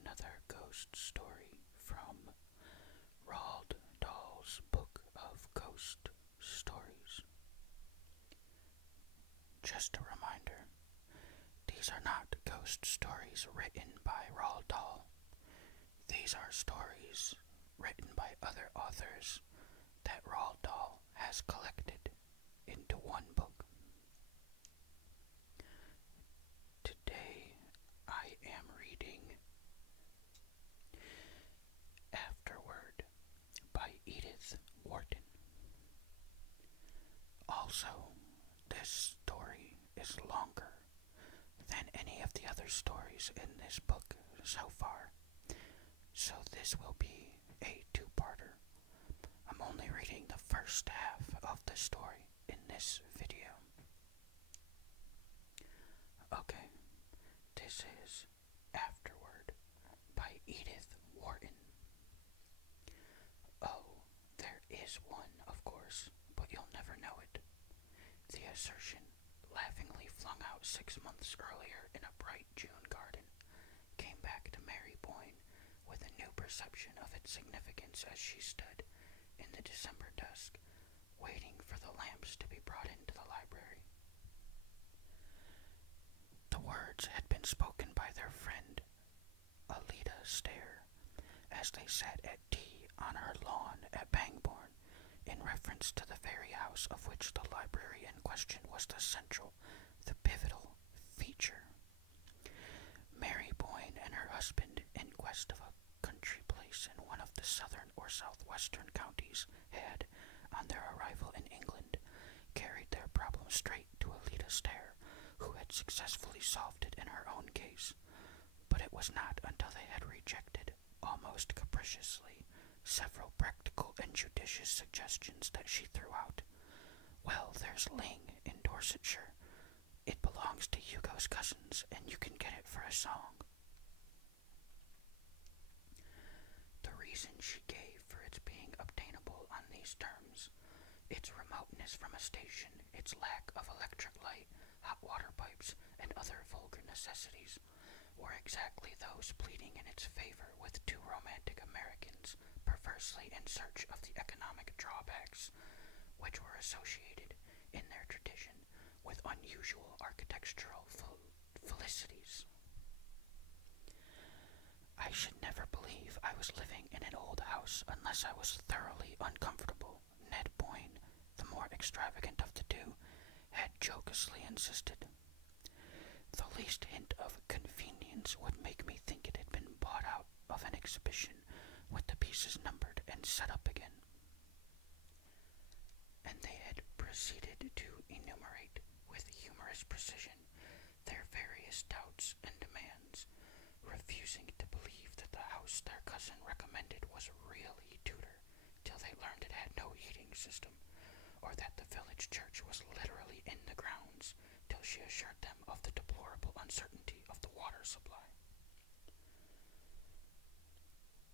another ghost story from Roald Dahl's Book of Ghost Stories. Just a reminder, these are not ghost stories written by Roald Dahl. These are stories written by other authors that Roald Dahl has collected into one book. Today I am reading Afterward by Edith Wharton. Also, this story is longer than any of the other stories in this book so far, so this will be a two-parter. I'm only reading the first half of the story in this video. Okay, this is Afterward by Edith Wharton. Oh, there is one, of course, but you'll never know it. The assertion, laughingly flung out 6 months earlier in a bright June garden, came back to Mary Boyne with a new perception of its significance as she stood in the December dusk, waiting for the lamps to be brought into the library. The words had been spoken by their friend, Alida Stair, as they sat at tea on her lawn at Pangbourne, in reference to the very house of which the library in question was the central, the pivotal feature. Mary Boyne and her husband, in quest of a country place in one of the southern or southwestern counties, had, on their arrival in England, carried their problem straight to Alida Stair, who had successfully solved it in her own case. But it was not until they had rejected, almost capriciously, several practical and judicious suggestions that she threw out. Well, there's Ling in Dorsetshire. It belongs to Hugo's cousins, and you can get it for a song. The reason she gave for its being obtainable on these terms, its remoteness from a station, its lack of electric light, hot water pipes, and other vulgar necessities, were exactly those pleading in its favor with two romantic Americans perversely in search of the economic drawbacks which were associated, in their tradition, with unusual architectural felicities. I should never believe I was living in an old house unless I was thoroughly uncomfortable, Ned Boyne, the more extravagant of the two, had jocosely insisted. The least hint of convenience would make me think it had been bought out of an exhibition with the pieces numbered and set up again. And they had proceeded to enumerate, with humorous precision, their various doubts and demands, refusing to believe that the house their cousin recommended was really Tudor, till they learned it had no heating system, or that the village church was literally in the grounds, till she assured them of the deplorable uncertainty of the water supply.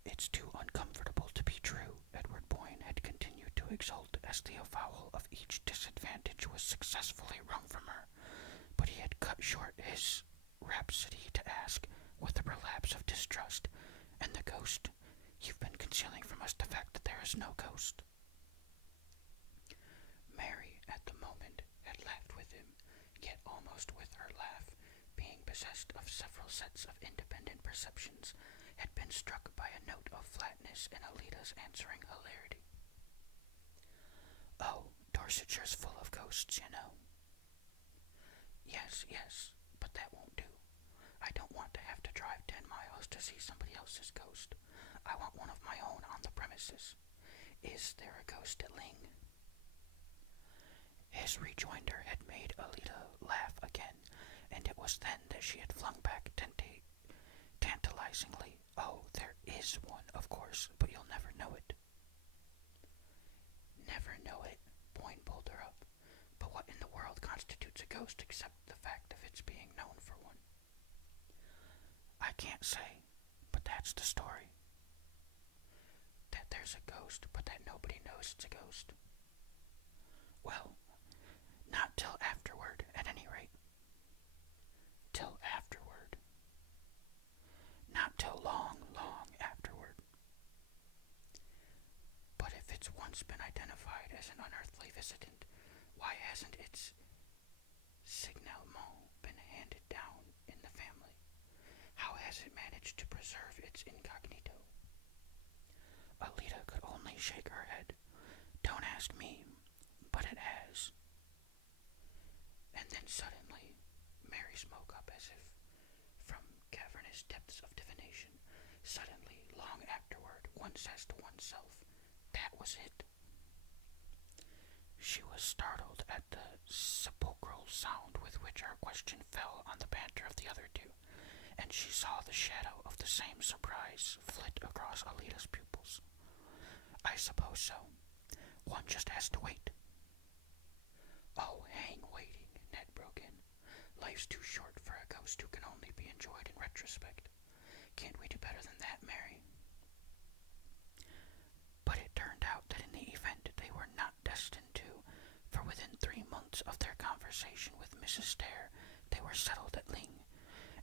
It's too uncomfortable to be true, Edward Boyne had continued to exult as the avowal of each disadvantage was successfully wrung from her, but he had cut short his rhapsody to ask, with a relapse of distrust, "And the ghost? You've been concealing from us the fact that there is no ghost." Mary, at the moment, had laughed with him, yet almost with her laugh, being possessed of several sets of independent perceptions, had been struck by a note of flatness in Alida's answering hilarity. "Oh, Dorsetshire's full of ghosts, you know." Yes, but that won't do. I don't want to have to drive 10 miles to see somebody else's ghost. I want one of my own on the premises. Is there a ghost at Ling?" His rejoinder had made Alida laugh again, and it was then that she had flung back tantalizingly, "Oh, there is one, of course, but you'll never know it." "Never know it?" Boyne pulled her up. "But what in the world constitutes a ghost except the fact of its being known for one?" "I can't say, but that's the story." "That there's a ghost, but that nobody knows it's a ghost?" "Well, not till afterward, at any rate." "Till afterward?" "Not till long visitant, why hasn't its signalement been handed down in the family? How has it managed to preserve its incognito? Alita could only shake her head. Don't ask me, but it has. And then suddenly, Mary spoke up as if from cavernous depths of divination. Suddenly, long afterward, one says to oneself, that was it. She was startled at the sepulchral sound with which her question fell on the banter of the other two, and she saw the shadow of the same surprise flit across Alita's pupils. I suppose so. One just has to wait. Oh, hang waiting, Ned broke in. Life's too short for a ghost who can only be enjoyed in retrospect. Can't we do better than that, Mary? But it turned out that in the event they were not destined to, for within 3 months of their conversation with Mrs. Stair, they were settled at Ling,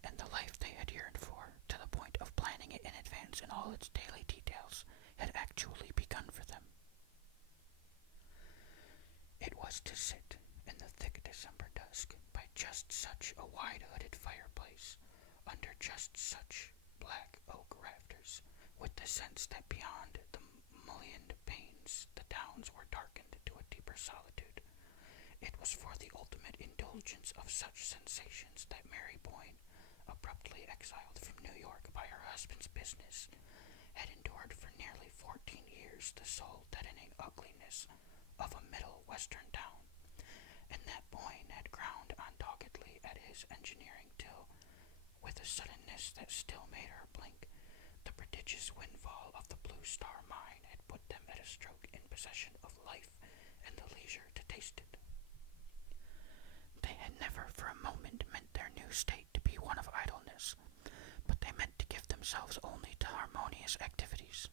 and the life they had yearned for, to the point of planning it in advance in all its daily details, had actually begun for them. It was to sit in the thick December dusk by just such a wide-hooded fireplace, under just such black oak rafters, with the sense that beyond the mullioned panes the downs were darkened to a deeper solitude. It was for the ultimate indulgence of such sensations that Mary Boyne, abruptly exiled from New York by her husband's business, had endured for nearly 14 years the soul-deadening ugliness of a middle western town, and that Boyne had ground on doggedly at his engineering till, with a suddenness that still made her blink, the prodigious windfall of the Blue Star Mine had put them at a stroke in possession of life and the leisure to taste it. They had never for a moment meant their new state to be one of idleness, but they meant to give themselves only to harmonious activities.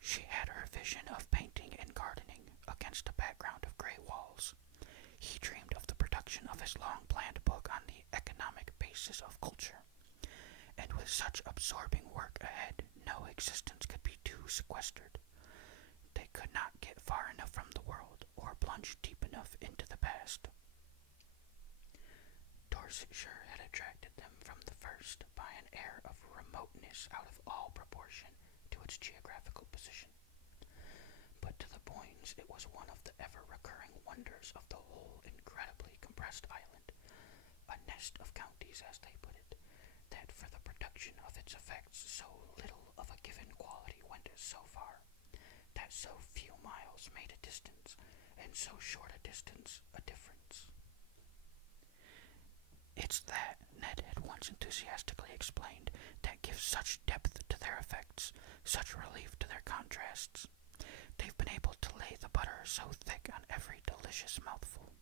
She had her vision of painting and gardening against a background of gray walls. He dreamed of the production of his long-planned book on the economic basis of culture. And with such absorbing work ahead, no existence could be too sequestered. They could not get far enough from the world, or plunge deep enough into the past. Dorsetshire had attracted them from the first by an air of remoteness out of all proportion to its geographical position. But to the Boynes it was one of the ever-recurring wonders of the whole incredibly compressed island, a nest of counties, as they put it, that for the production of its effects so little of a given quality went so far, that so few miles made a distance, and so short a distance a difference. It's that, Ned had once enthusiastically explained, that gives such depth to their effects, such relief to their contrasts. They've been able to lay the butter so thick on every delicious mouthful.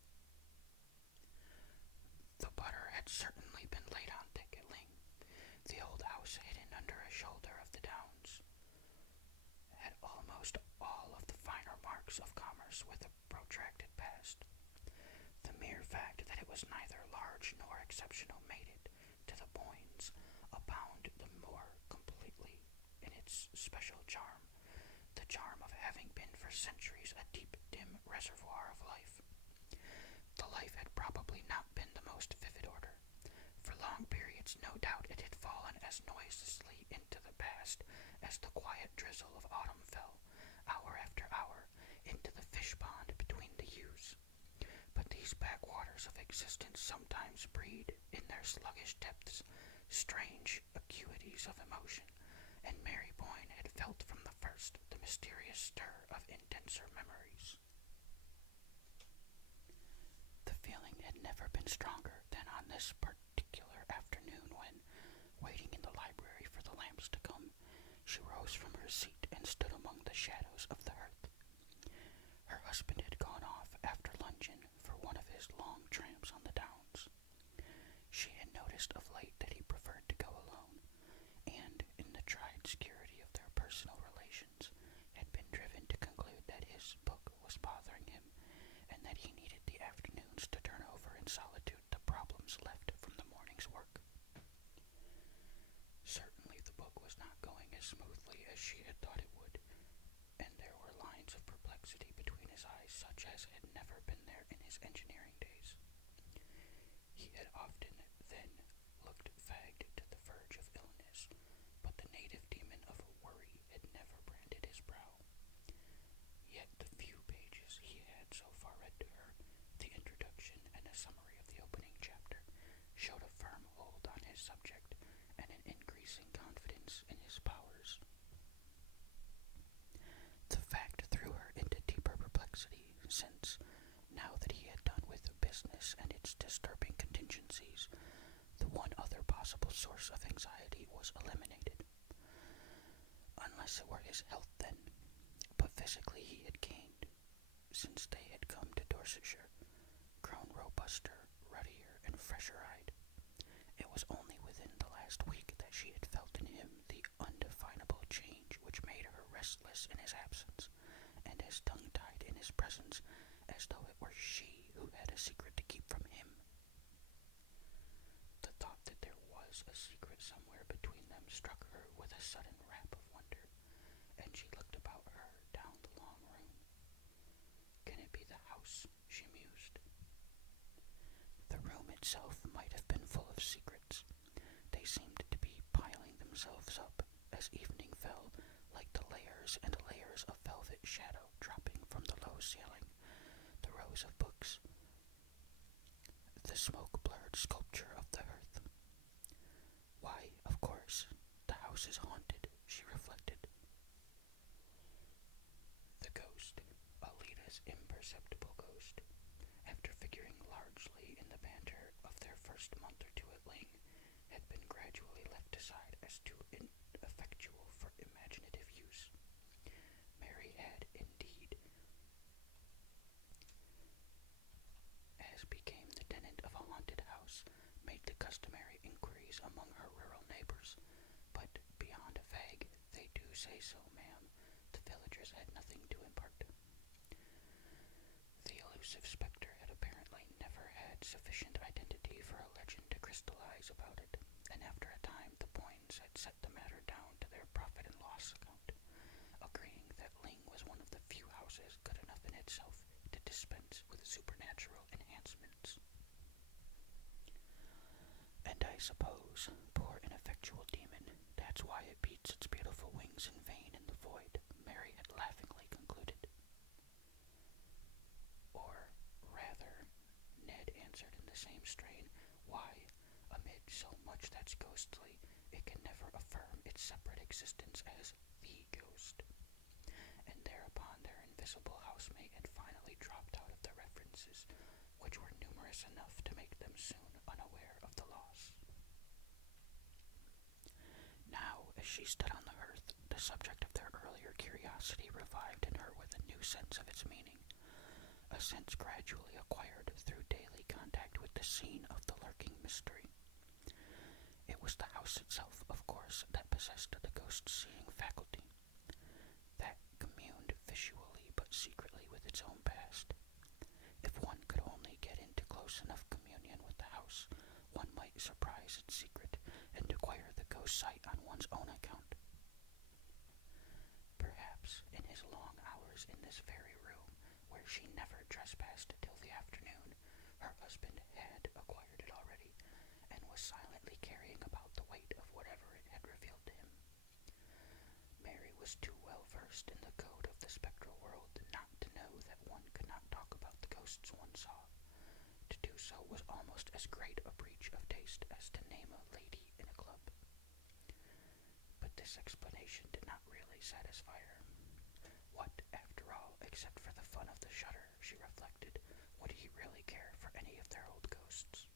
The butter had certainly been laid on thick at Ling. The old house, hidden under a shoulder of the downs, had almost all of the finer marks of commerce with a protracted past. The mere fact that it was neither large nor exceptional made it, to the Boynes, abound the more completely in its special charm, the charm of having been for centuries a deep, dim reservoir of life. The life had probably not been the most vivid order. For long periods, no doubt, it had fallen as noiselessly into the past as the quiet drizzle of autumn fell, hour after hour, into the fish pond between the yews. But these backwaters of existence sometimes breed, in their sluggish depths, strange acuities of emotion, and Mary Boyne had felt from the first the mysterious stir of intenser memories. The feeling had never been stronger than on this particular afternoon when, waiting in the library for the lamps to come, she rose from her seat and stood among the shadows of the hearth. Her husband had gone off after luncheon for one of his long tramps on the downs. She had noticed of late that he preferred to go alone, and, in the tried security of their personal relations, had been driven to conclude that his book was bothering him, and that he needed the afternoons to turn over in solitude the problems left from the morning's work. Certainly the book was not going as smoothly as she had thought it would, and there were lines of perplexity between his eyes such as often then looked fagged to the verge of illness, but the native demon of worry had never branded his brow. Yet the few pages he had so far read to her, the introduction and a summary of the opening chapter, showed a firm hold on his subject and an increasing confidence in his powers. The fact threw her into deeper perplexity, since, now that he had done with business and its disturbing contingencies, the one other possible source of anxiety was eliminated. Unless it were his health then, but physically he had gained, since they had come to Dorsetshire, grown robuster, ruddier, and fresher-eyed. It was only within the last week that she had felt in him the undefinable change which made her restless in his absence, and as tongue-tied in his presence, as though it were she who had a secret to keep from him. The thought that there was a secret somewhere between them struck her with a sudden rap of wonder, and she looked about her down the long room. Can it be the house? She mused. The room itself might have been full of secrets. They seemed to be piling themselves up as evening fell, like the layers and layers of velvet shadow dropping from the low ceiling, the rows of books, the smoke-blurred sculpture of the hearth. Why, of course, the house is haunted, she reflected. The ghost, Alida's imperceptible ghost, after figuring largely in the banter of their first month or two at Ling, had been gradually left aside as too ineffectual for imaginative use. Mary had, indeed, as became the tenant of a haunted house, made the customary inquiries among her rural neighbors, but beyond a vague, "They do say so, ma'am," the villagers had nothing to impart. The elusive spectre had apparently never had sufficient identity for a legend to crystallize about it, and after a time the Boynes had set the matter down to their profit and loss account, agreeing that Ling was one of the few houses good enough in itself to dispense with supernatural enhancements. And I suppose, poor ineffectual demon, that's why it beats its beautiful wings in vain in the void, Mary had laughingly concluded. Or, rather, Ned answered in the same strain, why, amid so much that's ghostly, it can never affirm its separate existence as the ghost. And thereupon their invisible housemate had finally dropped out of the references, which were numerous enough to make them soon unaware of the loss. Now, as she stood on the hearth, the subject of their earlier curiosity revived in her with a new sense of its meaning, a sense gradually acquired through daily contact with the scene of the lurking mystery. It was the house itself, of course, that possessed the ghost-seeing faculty, that communed visually but secretly with its own past. If one could only get into close enough communion with the house, one might surprise its secret and acquire the ghost sight on one's own account. Perhaps in his long hours in this very room, where she never trespassed till the afternoon, her husband had acquired it already, and was silently carrying about the weight of whatever it had revealed to him. Mary was too well versed in the code of the spectral world not to know that one could not talk about the ghosts one saw. To do so was almost as great a breach of taste as to name a lady in a club. But this explanation did not really satisfy her. What, after all, except for the fun of the shudder, she reflected, would he really care for any of their old ghosts?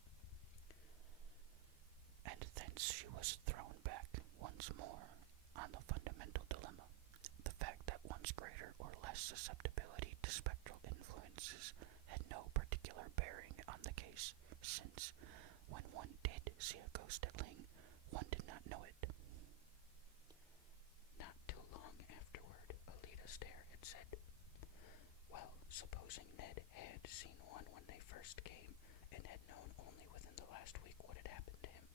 And thence she was thrown back once more on the fundamental dilemma, the fact that one's greater or less susceptibility to spectral influences had no particular bearing on the case, since, when one did see a ghost at Ling, one did not know it. Not too long afterward, Alida Stair had said, "Well, supposing Ned had seen one when they first came, and had known only within the last week what had happened to him."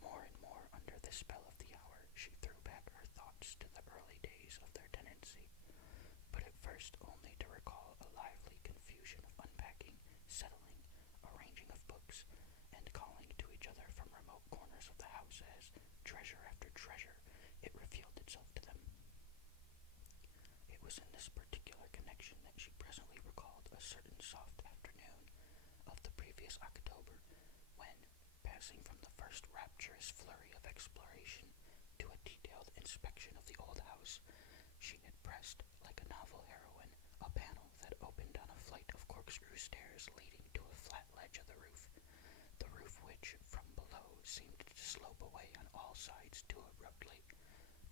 More and more under the spell of the hour, she threw back her thoughts to the early days of their tenancy, but at first only to recall a lively confusion of unpacking, settling, arranging of books, previous October, when, passing from the first rapturous flurry of exploration to a detailed inspection of the old house, she had pressed, like a novel heroine, a panel that opened on a flight of corkscrew stairs leading to a flat ledge of the roof which, from below, seemed to slope away on all sides too abruptly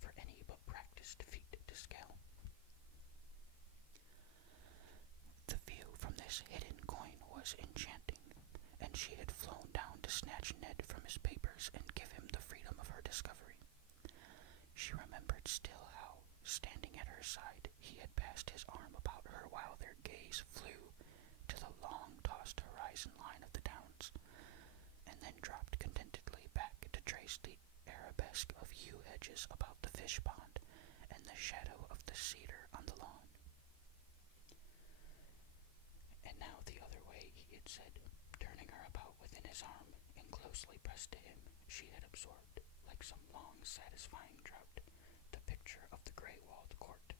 for any but practiced feet to scale. The view from this hidden coign was enchanting, and she had flown down to snatch Ned from his papers and give him the freedom of her discovery. She remembered still how, standing at her side, he had passed his arm about her while their gaze flew to the long-tossed horizon line of the downs, and then dropped contentedly back to trace the arabesque of yew hedges about the fish pond and the shadow of the cedar on the lawn. And now the other way, he had said, turning her about within his arm and closely pressed to him. She had absorbed, like some long, satisfying draught, the picture of the gray-walled court,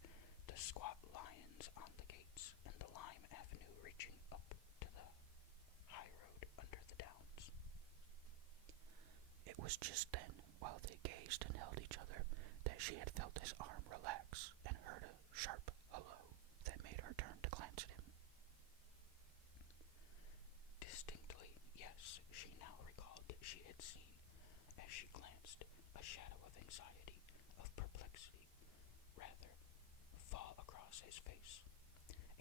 the squat lions on the gates, and the lime avenue reaching up to the high road under the downs. It was just then, while they gazed and held each other, that she had felt his arm relax and heard a sharp hello that made her turn to glance at him. Distinctly, yes, she now recalled that she had seen, as she glanced, a shadow of anxiety, of perplexity, rather, fall across his face,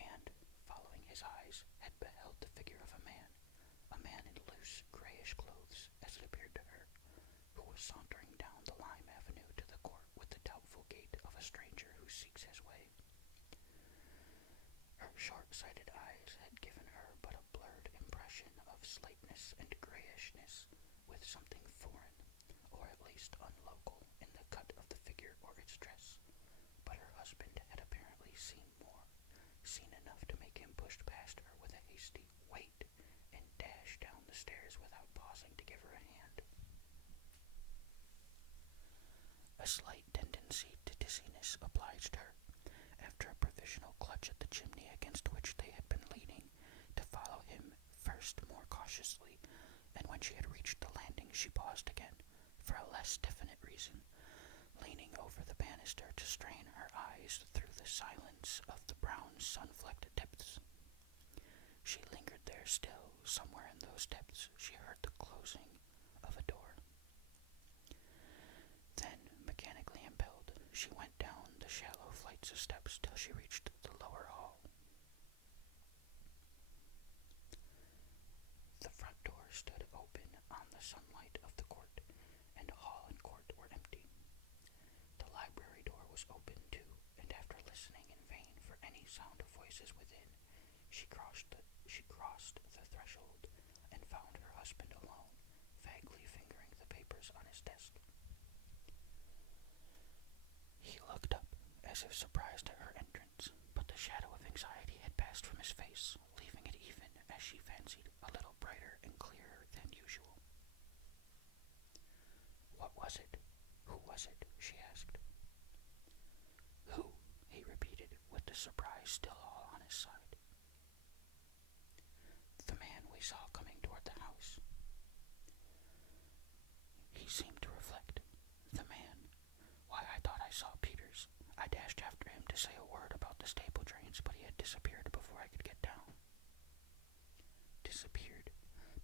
and, following his eyes, had beheld the figure of a man in loose, grayish clothes, as it appeared to her, who was sauntering down the lime avenue to the court with the doubtful gait of a stranger who seeks his way. Her short-sighted eyes had given her but a blurred impression of slateness and grayishness, with something foreign, or at least unlocal, in the cut of the figure or its dress, but her husband had apparently seen more, seen enough to make him push past her with a hasty "wait" and dash down the stairs without pausing to give her a hand. A slight tendency to dizziness obliged her, after a provisional clutch at the chimney against which they had been leaning, to follow him first more cautiously, and when she had reached the landing she paused again, for a less definite reason, leaning over the banister to strain her eyes through the silence of the brown sun-flecked depths. She lingered there still. Somewhere in those depths she heard the closing of a door. Then, mechanically impelled, she went down the shallow flights of steps till she reached the lower hall. The front door stood open on the sunlight of the court, and hall and court were empty. The library door was open too, and after listening in vain for any sound of voices within, she crossed the threshold and found her husband alone, vaguely fingering the papers on his desk. He looked up, as if surprised at her entrance, but the shadow of anxiety had passed from his face, leaving it even, as she fancied, a little brighter and clearer than usual. "What was it? Who was it?" she asked. "Who?" he repeated, with the surprise still all on his side. "The man we saw coming toward the house." He seemed to reflect. "The man? Why, I thought I saw Peters. I dashed after him to say a word about the stable drains, but he had disappeared before I could get down." "Disappeared?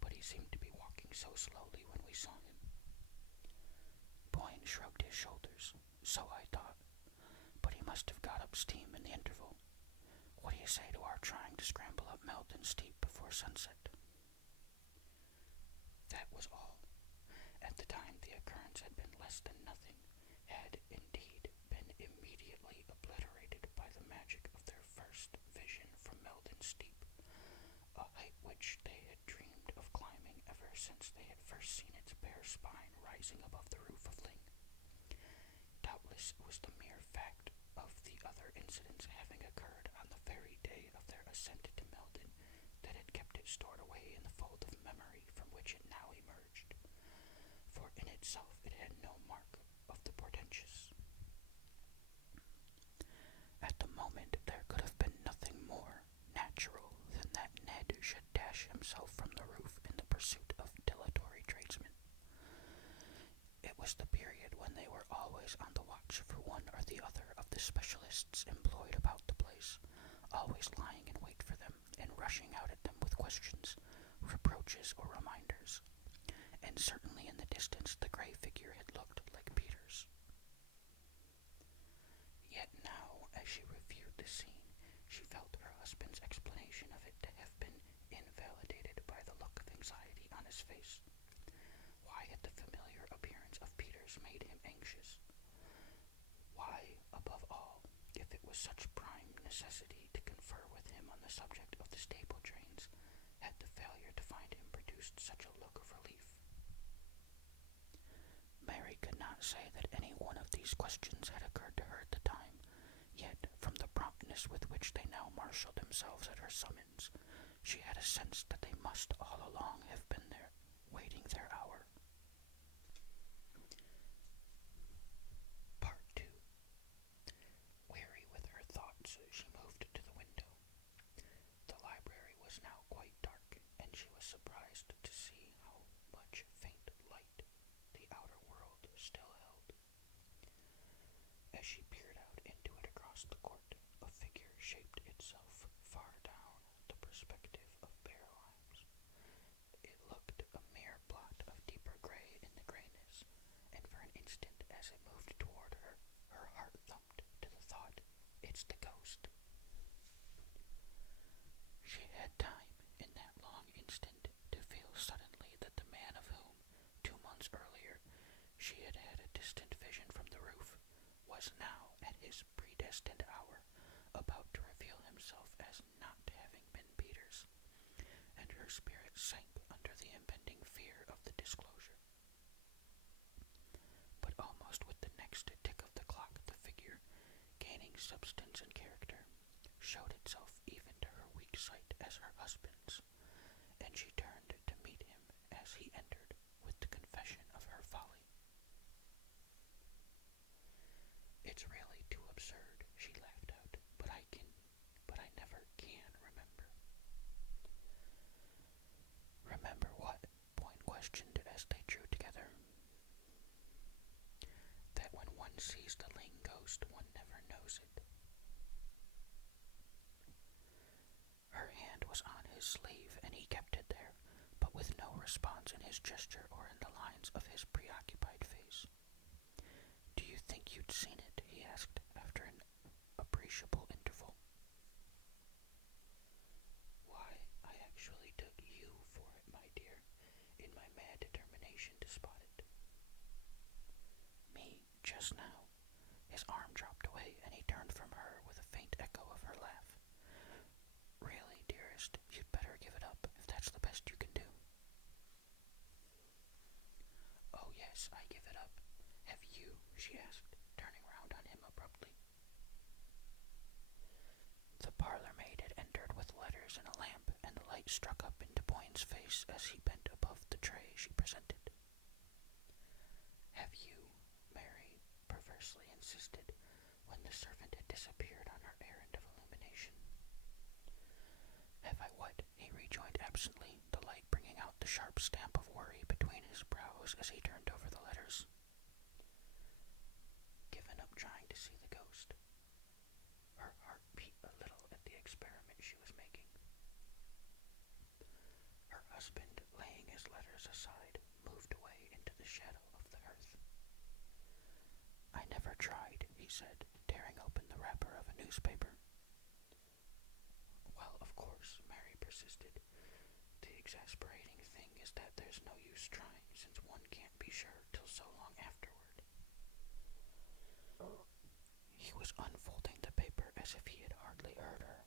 But he seemed to be walking so slowly when we saw him." Boyne shrugged his shoulders. "So I thought. But he must have got up steam in the interval. What do you say to our trying to scramble up Meldon Steep before sunset?" That was all. At the time the occurrence had been less than nothing, had indeed been immediately obliterated by the magic of their first vision from Meldon Steep, a height which they had dreamed of climbing ever since they had first seen its bare spine rising above the roof of Ling. Doubtless it was the mere fact of the other incidents having occurred on the very day of their ascent to Meldon that had kept it stored away in the fold of memory from which it now emerged, for in itself it had no mark of the portentous. At the moment there could have been nothing more natural than that Ned should dash himself from the roof guests employed about the place, always lying in wait for them and rushing out at them with questions, reproaches, or reminders. And certainly in the distance the gray figure had looked like Peter's. Yet now, as she reviewed the scene, she felt her husband's explanation of it to have been invalidated by the look of anxiety on his face. Why had the familiar appearance of Peter's made him anxious? Why, above all, if it was such prime necessity to confer with him on the subject of the stable trains, had the failure to find him produced such a look of relief? Mary could not say that any one of these questions had occurred to her at the time, yet, from the promptness with which they now marshaled themselves at her summons, she had a sense that they must all along have been there, waiting their hour. Part 2. Weary with her thoughts, she moved to the window. The library was now quite dark, and she was surprised to see how much faint light the outer world still held. As she peered out into it across the court, a figure shaped itself far down the perspective of bare limes. It looked a mere blot of deeper gray in the grayness, and for an instant as it moved toward her, her heart thumped to the thought, "It's the ghost." She had time, in that long instant, to feel suddenly that the man of whom, 2 months earlier, she had had a distant vision from the roof, was now, at his predestined hour, about to reveal himself as not having been Peter's, and her spirit sank under the impending fear of the disclosure. But almost with the next tick of the clock, the figure, gaining substance and character, showed itself even to her weak sight as her husband's, and she turned to meet him as he entered with the confession of her folly. "It's really too absurd," she laughed out, but I never can remember." "Remember what?" Boyne questioned as they drew together. "That when one sees the Ling ghost, one never knows it." Her hand was on his sleeve, and he kept it there, but with no response in his gesture or in the lines of his preoccupied face. "Do you think you'd seen it?" he asked, after an appreciable interval. "Why, I actually took you for it, my dear, in my mad determination to spot it." "Me, just now?" His arm dropped away, and he turned from her with a faint echo of her laugh. "Really, dearest, you'd better give it up, if that's the best you can do." "Oh yes, I give it up. Have you?" she asked, turning round on him abruptly. The parlor maid had entered with letters and a lamp, and the light struck up into Boyne's face as he bent above the tray she presented. "Have you?" Mary perversely insisted, when the servant had disappeared on her errand of illumination. "Have I what?" he rejoined absently, the light bringing out the sharp stamp of worry between his brows as he turned over the letters. "Given up trying to see the ghost." Her heart beat a little at the experiment she was making. Her husband, laying his letters aside, moved away into the shadow of the hearth. "I never tried," he said, tearing open the wrapper of a newspaper. "Well, of course," Mary persisted, "the exasperating thing is that there's no use trying, since one can't be sure till so long afterward." He was unfolding the paper as if he had hardly heard her,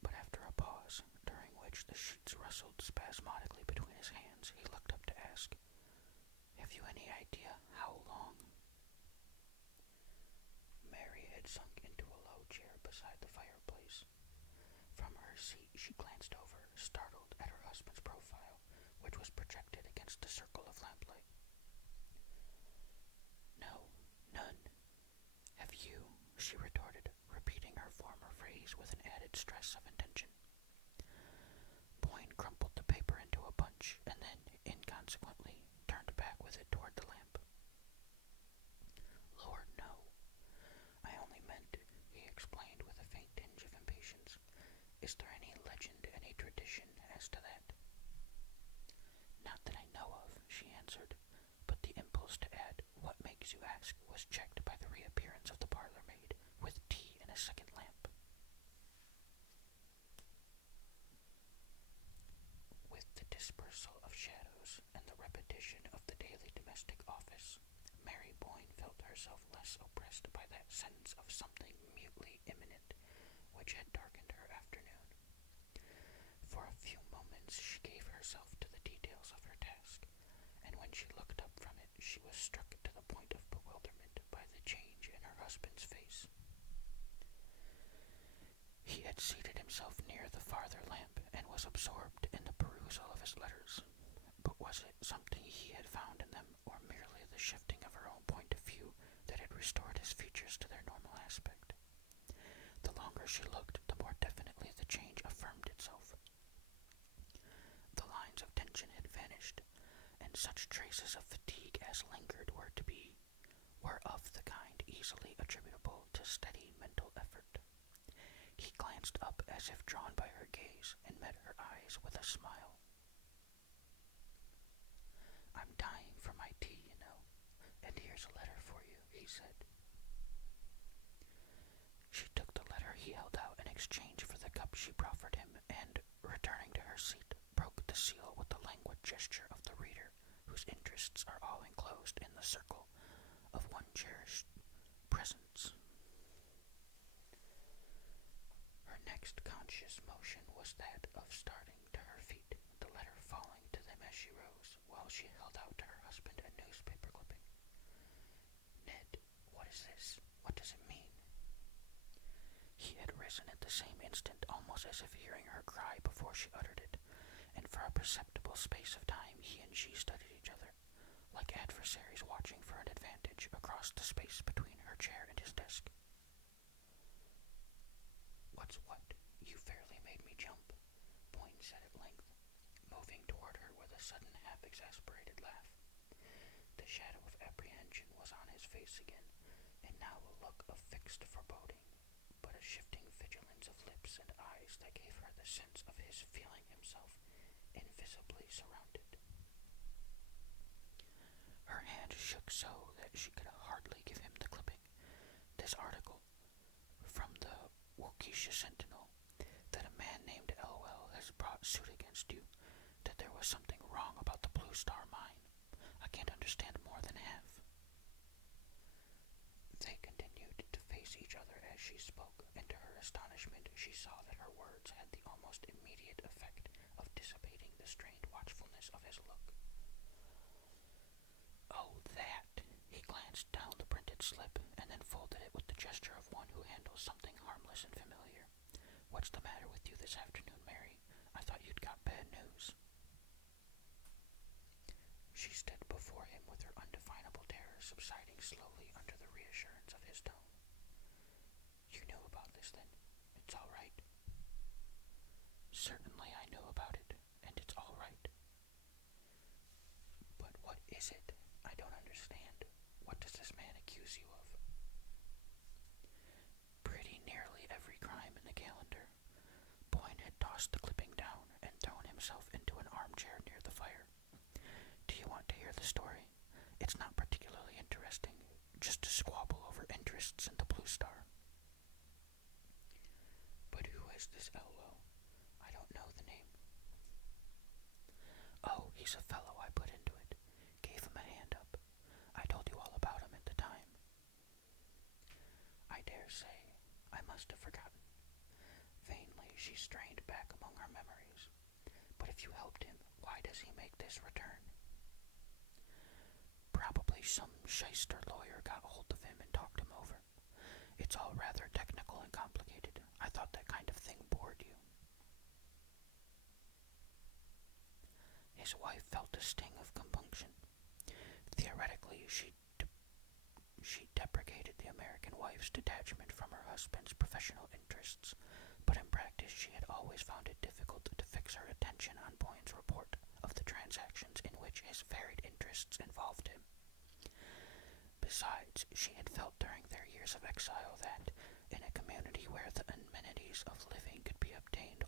but after a pause, during which the sheets rustled spasmodically between his hands, he looked up to ask, "Have you any idea how long?" Mary had sunk into a low chair beside the fireplace. From her seat she glanced over, startled at her husband's profile, which was projected against the circle of lamplight. "No, none. Have you?" she retorted, repeating her former phrase with an added stress of intention. Boyne crumpled the paper into a bunch, and then, inconsequently, turned back with it toward the lamp. "Lord, no. I only meant," he explained, Is there any legend, any tradition as to that? Not that I know of, she answered, but the impulse to add, "What makes you ask?" was checked by the reappearance of the parlor maid, with tea and a second lamp. With the dispersal of shadows and the repetition of the daily domestic office, Mary Boyne felt herself less oppressed by that sense of something mutely imminent which had darkened her afternoon. For a few moments she gave herself to the details of her task, and when she looked up from it she was struck to the point of bewilderment by the change in her husband's face. He had seated himself near the farther lamp and was absorbed in the perusal of his letters. But was it something he had found in them, or merely the shifting of her own point of view that had restored his features to their normal aspect? The longer she looked, the more definitely the change affirmed itself. The lines of tension had vanished, and such traces of fatigue as lingered were of the kind easily attributable to steady mental effort. He glanced up as if drawn by her gaze, and met her eyes with a smile. "I'm dying for my tea, you know, and here's a letter for you," he said. She took the letter he held out in exchange for the cup she proffered him, and, returning to her seat, broke the seal with the languid gesture of the reader whose interests are all enclosed in the circle of one cherished presence. Her next conscious motion was that of starting to her feet, the letter falling to them as she rose, while she held out to her husband a newspaper clipping. "Ned, what is this? What does it mean?" He had risen at the same instant, almost as if hearing her cry before she uttered it, and for a perceptible space of time he and she studied each other, like adversaries watching for an advantage across the space between her chair and his desk. "What's what? You fairly made me jump," Boyne said at length, moving toward her with a sudden half-exasperated laugh. The shadow of apprehension was on his face again, and now a look of fixed foreboding, but a shifting vigilance of lips and eyes that gave her the sense of his feeling himself invisibly surrounded. Her hand shook so that she could hardly give him the clipping. This article, from the Waukesha Sentinel, that a man named Elwell has brought suit against you, that there was something wrong about the Blue Star Mine. I can't understand more than half." They continued to face each other as she spoke, and to her astonishment she saw that her words had the almost immediate effect of dissipating the strained watchfulness of his look. "Oh, that!" He glanced down the printed slip, and then folded it with the gesture of one who handles something harmless and familiar. "What's the matter with you this afternoon, Mary? I thought you'd got bad news." She stood before him with her undefinable terror subsiding slowly under the reassurance of his tone. "You knew about this, then? It's all right?" "Certainly I knew about it, and it's all right." "But what is it? I don't understand. What does this man accuse you of?" "Pretty nearly every crime in the calendar." Boyne had tossed the clipping down and thrown himself into an armchair near the fire. "Do you want to hear the story? It's not particularly interesting, just a squabble over interests in the Blue Star." "But who is this Elwell? I don't know the name." "Oh, he's a fellow I put into it. Gave him a hand up. I told you all about him at the time." "I dare say. I must have forgotten." Vainly she strained back among her memories. "But if you helped him, why does he make this return?" "Probably some shyster lawyer got hold of him and talked him over. It's all rather technical and complicated. I thought that kind of thing bored you." His wife felt a sting of compunction. Theoretically, she deprecated the American wife's detachment from her husband's professional interests, but in practice she had always found it difficult to fix her attention on Boyne's report of the transactions in which his varied interests involved him. Besides, she had felt during their years of exile that, in a community where the amenities of living could be obtained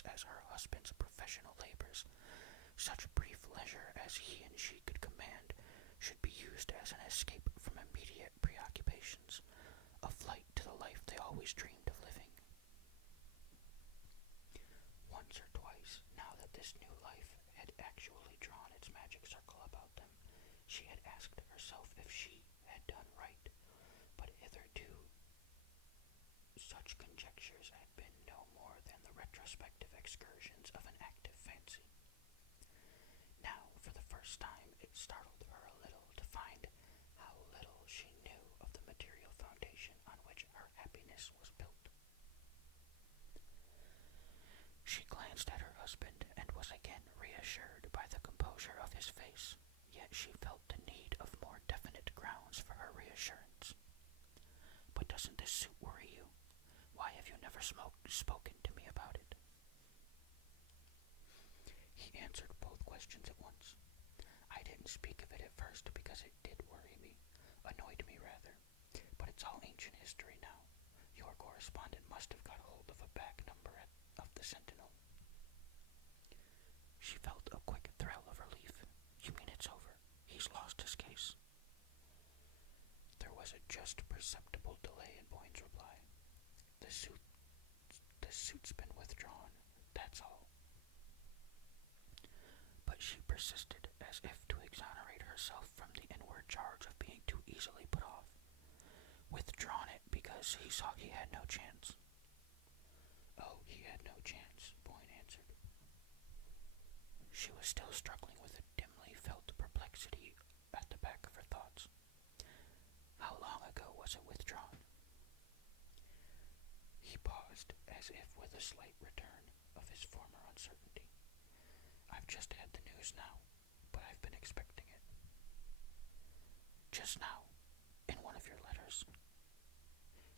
serious as her husband's professional labors. Such brief leisure as he and she could command should be used as an escape from immediate preoccupations, a flight to the life they always dreamed of living. Once or twice, now that this new life had actually drawn its magic circle about them, she had asked herself if she had done right, but hitherto such conjectures had been no more than the retrospective excursions of an active fancy. Now, for the first time, it startled her a little to find how little she knew of the material foundation on which her happiness was built. She glanced at her husband and was again reassured by the composure of his face, yet she felt the need of more definite grounds for her reassurance. But doesn't this suit worry you? Why have you never spoken to me about it? He answered both questions at once. I didn't speak of it at first because it did worry me, annoyed me rather, but it's all ancient history now. Your correspondent must have got hold of a back number of the Sentinel. She felt a quick thrill of relief. You mean it's over? He's lost his case? There was a just perceptible delay in Boyne's reply. The suit's been withdrawn, that's all. But she persisted, as if to exonerate herself from the inward charge of being too easily put off. Withdrawn it because he saw he had no chance. Oh, he had no chance, Boyne answered. She was still struggling with a dimly felt perplexity at the back of her thoughts. How long ago was it withdrawn? He paused, as if with a slight return of his former uncertainty. I've just had the news now, but I've been expecting it. Just now? In one of your letters?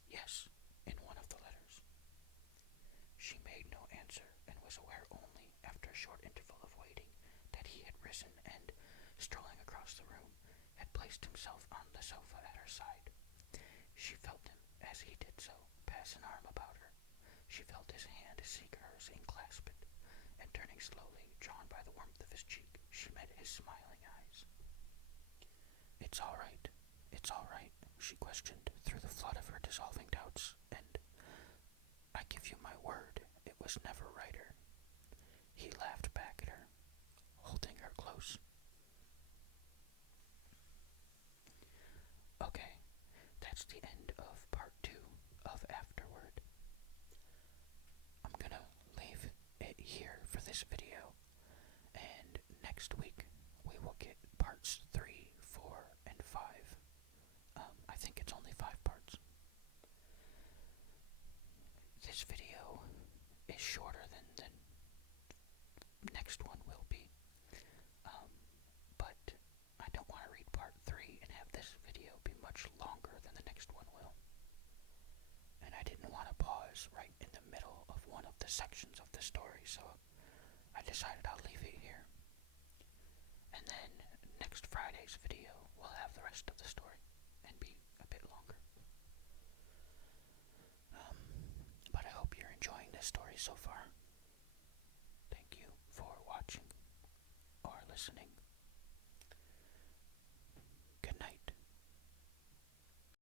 Yes, in one of the letters. She made no answer, and was aware only, after a short interval of waiting, that he had risen and, strolling across the room, had placed himself on the sofa at her side. She felt him, as he did so, pass an arm about her. She felt his hand seek hers and clasp it, and turning slowly, drawn by the warmth of his cheek, she met his smiling eyes. It's all right, she questioned through the flood of her dissolving doubts, and I give you my word, it was never righter. He laughed back at her, holding her close. Okay, that's the end of part 2 of Afterward. I'm gonna leave it here for this video, and next week we will get parts 3, 4, and 5. I think it's only 5 parts. This video is shorter than the next one will be, but I don't want to read part 3 and have this video be much longer than the next one will. And I didn't want to pause right in the middle of one of the sections of the story, so I decided I'll leave it here. And then next Friday's video will have the rest of the story and be a bit longer. But I hope you're enjoying this story so far. Thank you for watching or listening.